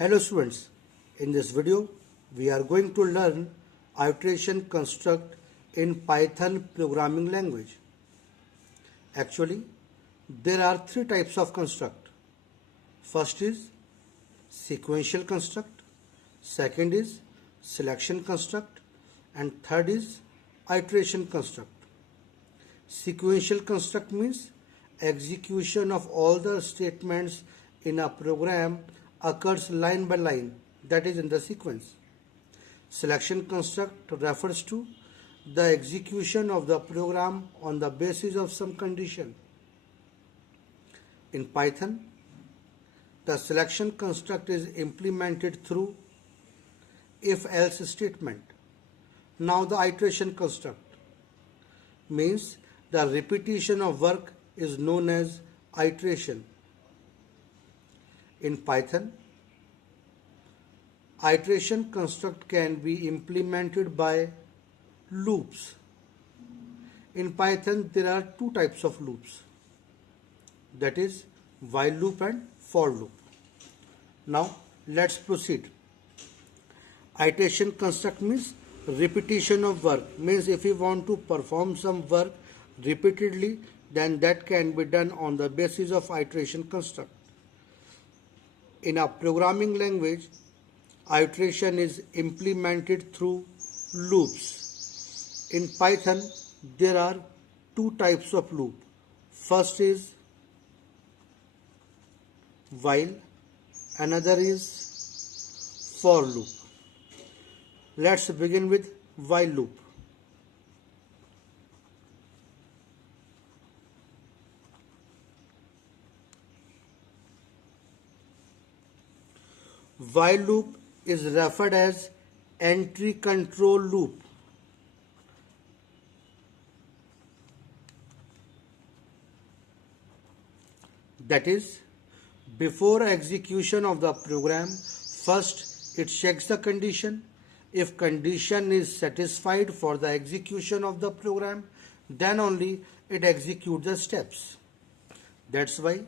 Hello students, in this video we are going to learn iteration construct in Python programming language. Actually, there are three types of construct. First is sequential construct, second is selection construct, and third is iteration construct. Sequential construct means execution of all the statements in a program occurs line by line, that is in the sequence. Selection construct refers to the execution of the program on the basis of some condition. In Python, the selection construct is implemented through if-else statement. Now the iteration construct means the repetition of work is known as iteration. In Python, iteration construct can be implemented by loops. In Python, there are two types of loops, that is while loop and for loop. Now let's proceed. Iteration construct means repetition of work, means if you want to perform some work repeatedly, then that can be done on the basis of iteration construct. In a programming language, iteration is implemented through loops. In Python, there are two types of loop. First is while, another is for loop. Let's begin with while loop. While loop is referred as entry control loop. That is, before execution of the program, first it checks the condition. If condition is satisfied for the execution of the program, then only it executes the steps. That's why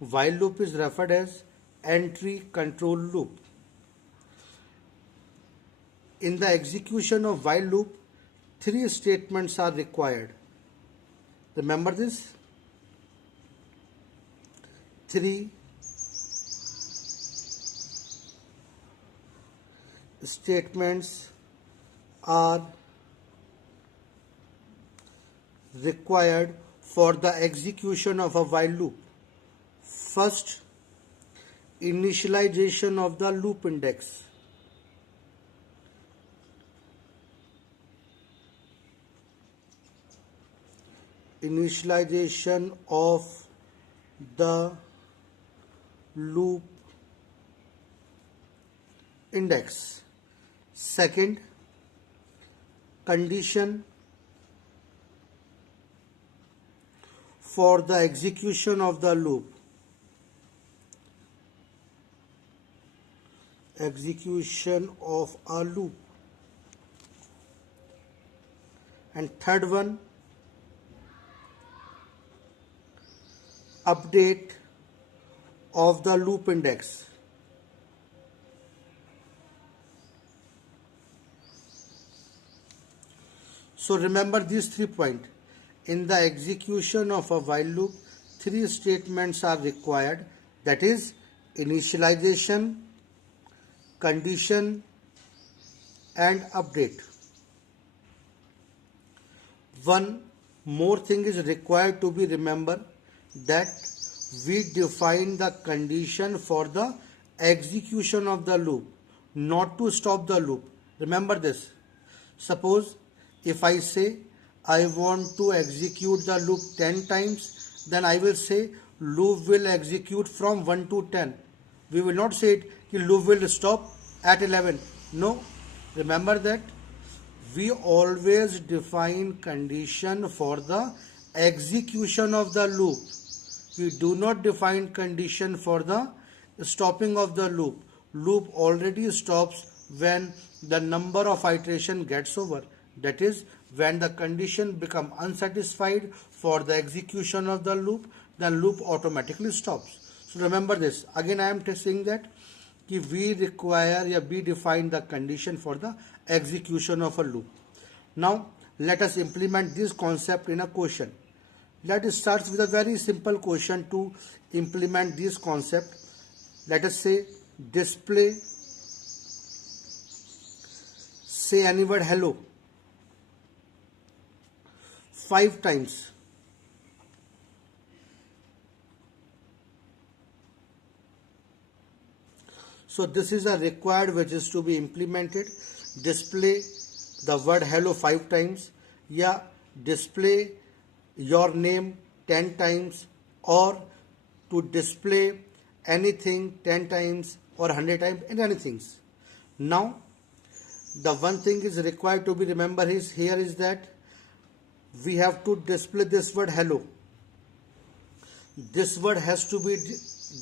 while loop is referred as entry control loop. In the execution of while loop, three statements are required. Remember this? Three statements are required for the execution of a while loop. First, initialization of the loop index. Initialization of the loop index. Second, condition for the execution of the loop. Execution of a loop. And third one, update of the loop index. So remember these 3 points. In the execution of a while loop, 3 statements are required, that is initialization, condition, and update. One more thing is required to be remembered, that we define the condition for the execution of the loop, not to stop the loop. Remember this. Suppose if I say I want to execute the loop 10 times, then I will say loop will execute from 1 to 10. We will not say it, loop will stop at 11. No, remember that we always define condition for the execution of the loop. We do not define condition for the stopping of the loop. Loop already stops when the number of iteration gets over. That is, when the condition become unsatisfied for the execution of the loop, then loop automatically stops. So remember this. Again I am saying that कि we require या we define the condition for the execution of a loop. Now let us implement this concept in a question. Let us start with a very simple question to implement this concept. Let us say display, say any word hello 5 times. So this is a required which is to be implemented. Display the word hello 5 times, या display your name 10 times, or to display anything 10 times or 100 times in anything. Now the one thing is required to be remember is here is that we have to display this word hello. This word has to be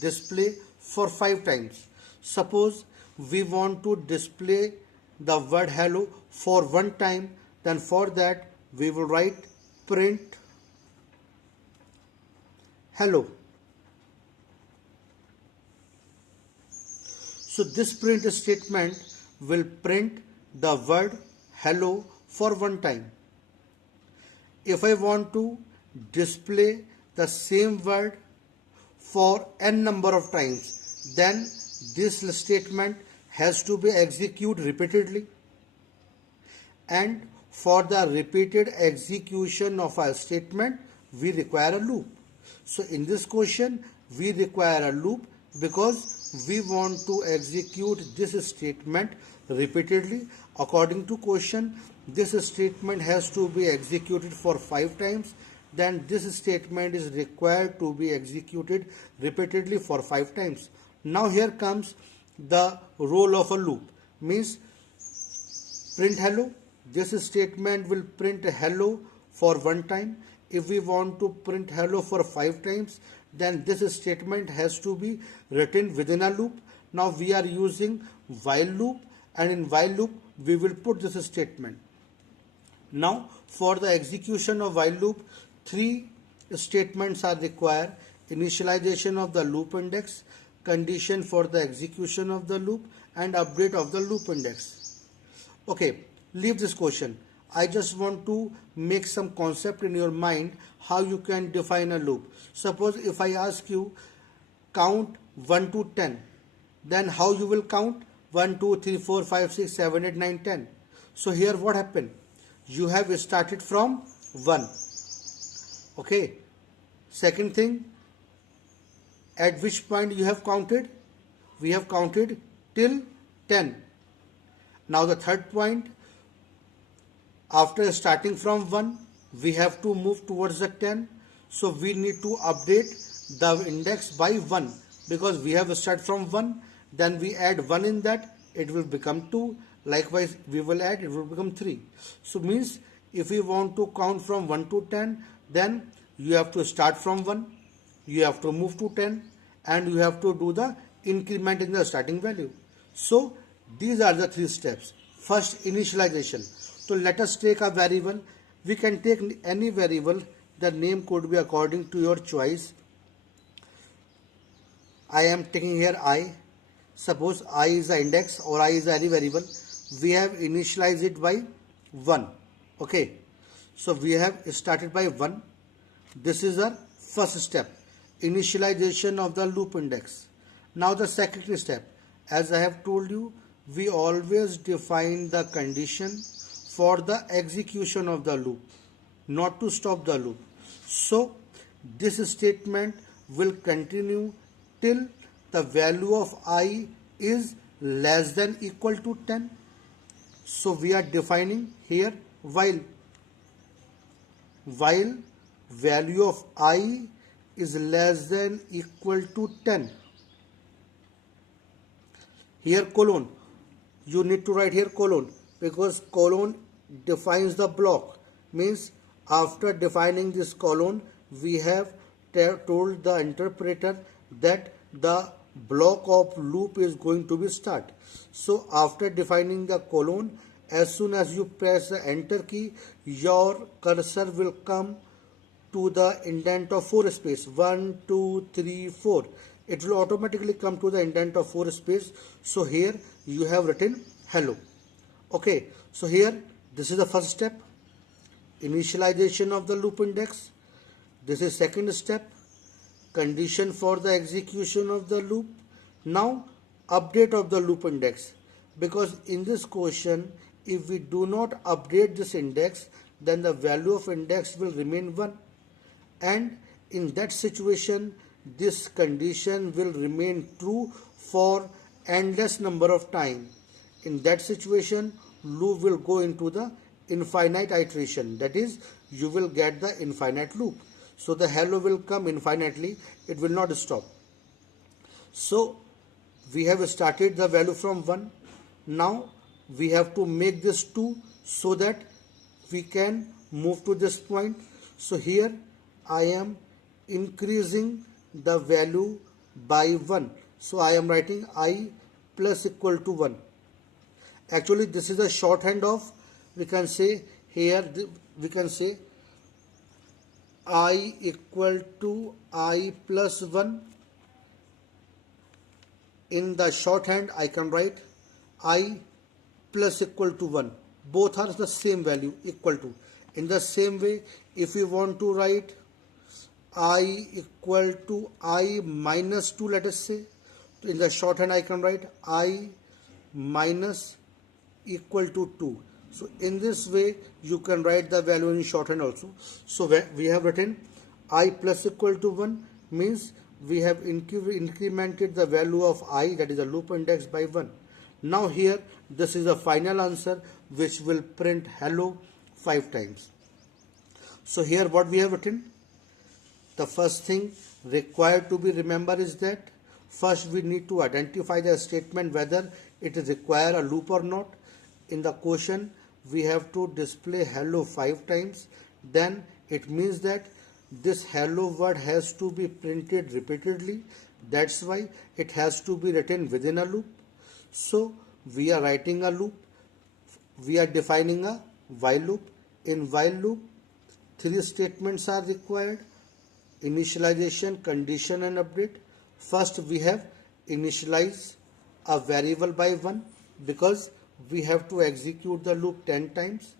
displayed for 5 times. Suppose we want to display the word hello for 1 time, then for that we will write print hello. So this print statement will print the word hello for 1 time. If I want to display the same word for n number of times, then this statement has to be executed repeatedly. And for the repeated execution of a statement, we require a loop. So in this question, we require a loop because we want to execute this statement repeatedly. According to question, this statement has to be executed for 5 times. Then this statement is required to be executed repeatedly for 5 times. Now here comes the role of a loop. Means print hello. This statement will print hello for 1 time. If we want to print hello for 5 times, then this statement has to be written within a loop. Now we are using while loop, and in while loop we will put this statement. Now for the execution of while loop, 3 statements are required: initialization of the loop index, condition for the execution of the loop, and update of the loop index. Okay, leave this question. I just want to make some concept in your mind how you can define a loop. Suppose if I ask you count 1 to 10, then how you will count 1, 2, 3, 4, 5, 6, 7, 8, 9, 10. So here what happened? You have started from 1. Okay. Second thing, at which point you have counted? We have counted till 10. Now the third point, after starting from 1, we have to move towards the 10. So we need to update the index by 1 because we have started from 1. Then we add 1 in that, it will become 2. Likewise, we will add, it will become 3. So means if we want to count from 1 to 10, then you have to start from 1, you have to move to 10, and you have to do the increment in the starting value. So these are the 3 steps. First, initialization. So let us take a variable. We can take any variable. The name could be according to your choice. I am taking here I. Suppose I is the index or I is any variable. We have initialized it by 1. Okay. So we have started by 1. This is our first step. Initialization of the loop index. Now the second step. As I have told you, we always define the condition for the execution of the loop, not to stop the loop. So this statement will continue till the value of I is less than equal to 10. So we are defining here while value of I is less than equal to 10. Here colon, you need to write here colon because colon defines the block. Means after defining this colon, we have told the interpreter that the block of loop is going to be start. So after defining the colon, as soon as you press the enter key, your cursor will come to the indent of 4 space 1, 2, 3, 4. it will automatically come to the indent of 4 space. So here you have written hello. Okay, so here this is the first step, initialization of the loop index. This is second step, condition for the execution of the loop. Now update of the loop index, because in this question if we do not update this index, then the value of index will remain 1, and in that situation this condition will remain true for endless number of time. In that situation loop will go into the infinite iteration, that is you will get the infinite loop. So the hello will come infinitely, it will not stop. So we have started the value from 1. Now we have to make this 2 so that we can move to this point. So here I am increasing the value by 1. So I am writing I plus equal to 1. Actually this is a shorthand of, we can say here, we can say I equal to I plus 1. In the shorthand I can write I plus equal to 1. Both are the same value, equal to. In the same way, if you want to write I equal to I minus 2, let us say, in the shorthand I can write I minus equal to 2. So in this way you can write the value in shorthand also. So we have written I plus equal to 1 means we have incremented the value of I, that is the loop index, by 1. Now here this is the final answer which will print hello 5 times. So here what we have written, the first thing required to be remembered is that first we need to identify the statement whether it is require a loop or not. In the question we have to display hello 5 times, then it means that this hello word has to be printed repeatedly. That's why it has to be written within a loop. So we are writing a loop, we are defining a while loop. In while loop 3 statements are required: initialization, condition and update. First we have initialize a variable by 1 because we have to execute the loop 10 times.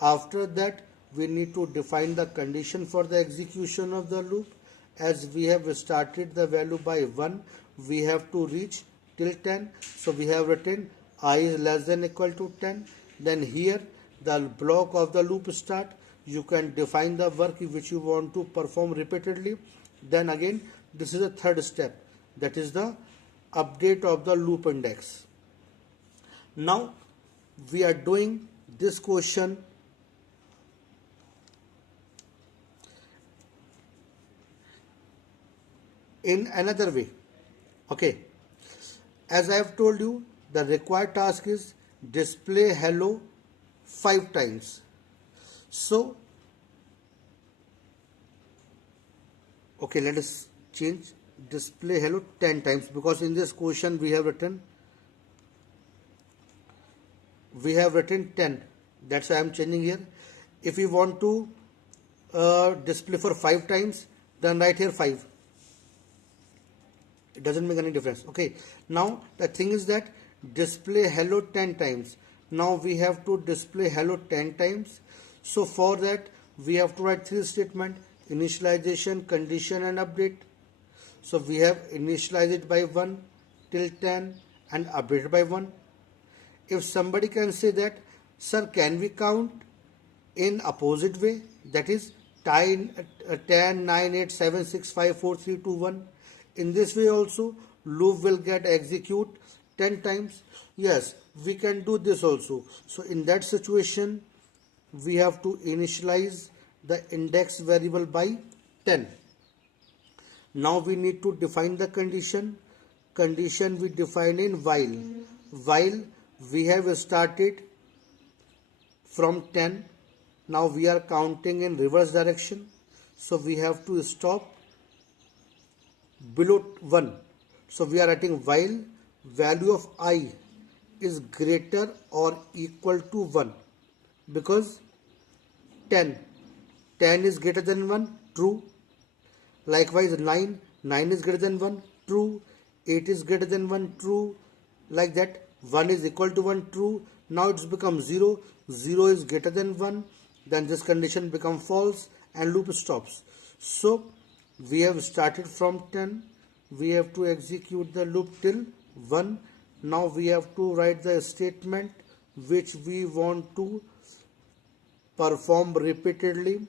After that we need to define the condition for the execution of the loop. As we have started the value by 1, we have to reach till 10. So we have written I is less than equal to 10. Then here the block of the loop start. You can define the work which you want to perform repeatedly. Then again this is the third step, that is the update of the loop index. Now we are doing this question in another way. Okay, as I have told you, the required task is display hello 5 times. So okay, let us change display hello 10 times, because in this question we have written 10. That's why I am changing here. If you want to display for 5 times, then write here 5. It doesn't make any difference. Okay, now the thing is that display hello 10 times. Now we have to display hello 10 times. So for that we have to write 3 statements: initialization, condition and update. So we have initialize it by 1 till 10 and update by 1. If somebody can say that, sir, can we count in opposite way, that is 10, 9, 8, 7, 6, 5, 4, 3, 2, 1. In this way also loop will get execute 10 times. Yes, we can do this also. So in that situation we have to initialize the index variable by 10. Now we need to define the condition. Condition we define in while. While we have started from 10. Now we are counting in reverse direction. So we have to stop below 1. So we are writing while value of I is greater or equal to 1, because 10 is greater than 1, true. Likewise 9 is greater than 1, true, 8 is greater than 1 true, like that. 1 is equal to 1 true, now it's become 0, 0 is greater than 1, then this condition become false and loop stops. So we have started from 10, we have to execute the loop till 1. Now we have to write the statement which we want to perform repeatedly.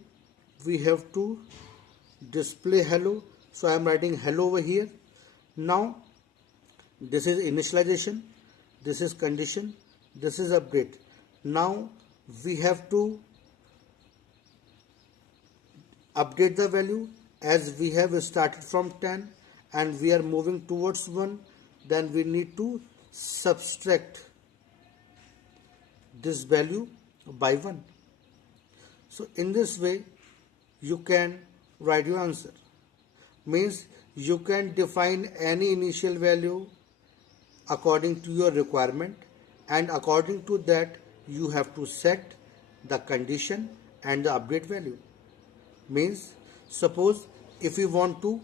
We have to display hello, so I am writing hello over here. Now this is initialization, this is condition, this is update. Now we have to update the value, as we have started from 10 and we are moving towards 1, then we need to subtract this value by 1. So in this way you can write your answer. Means you can define any initial value according to your requirement, and according to that you have to set the condition and the update value. Means suppose if you want to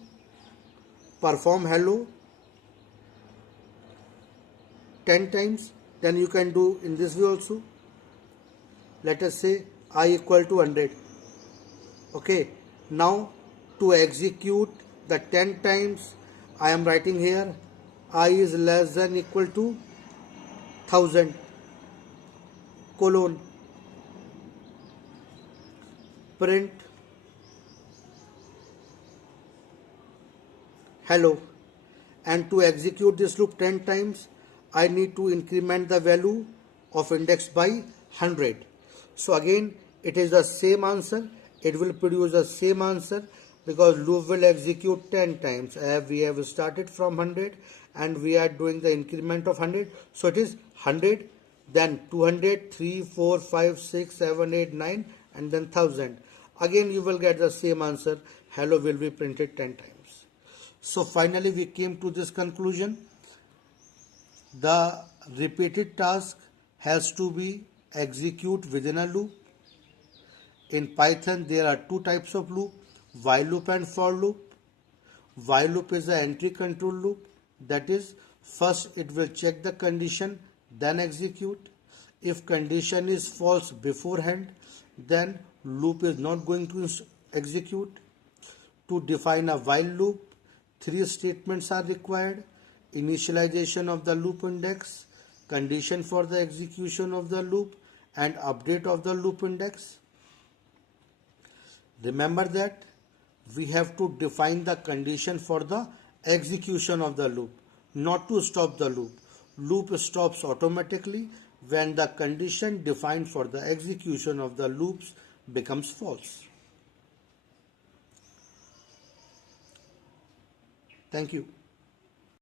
perform hello 10 times, then you can do in this way also. Let us say I equal to 100. Okay, now to execute the 10 times, I am writing here I is less than equal to 1000 colon print hello, and to execute this loop 10 times I need to increment the value of index by 100. So again it is the same answer, it will produce the same answer because loop will execute 10 times. We have started from 100 and we are doing the increment of 100, so it is 100, then 200, 3, 4, 5, 6, 7, 8, 9 and then 1000. Again you will get the same answer, hello will be printed 10 times. So finally we came to this conclusion: the repeated task has to be executed within a loop. In Python there are two types of loop, while loop and for loop. While loop is an entry control loop, that is, first it will check the condition then execute. If condition is false beforehand, then loop is not going to execute. To define a while loop, 3 statements are required: initialization of the loop index, condition for the execution of the loop, and update of the loop index. Remember that we have to define the condition for the execution of the loop, not to stop the loop. Loop stops automatically when the condition defined for the execution of the loops becomes false. Thank you.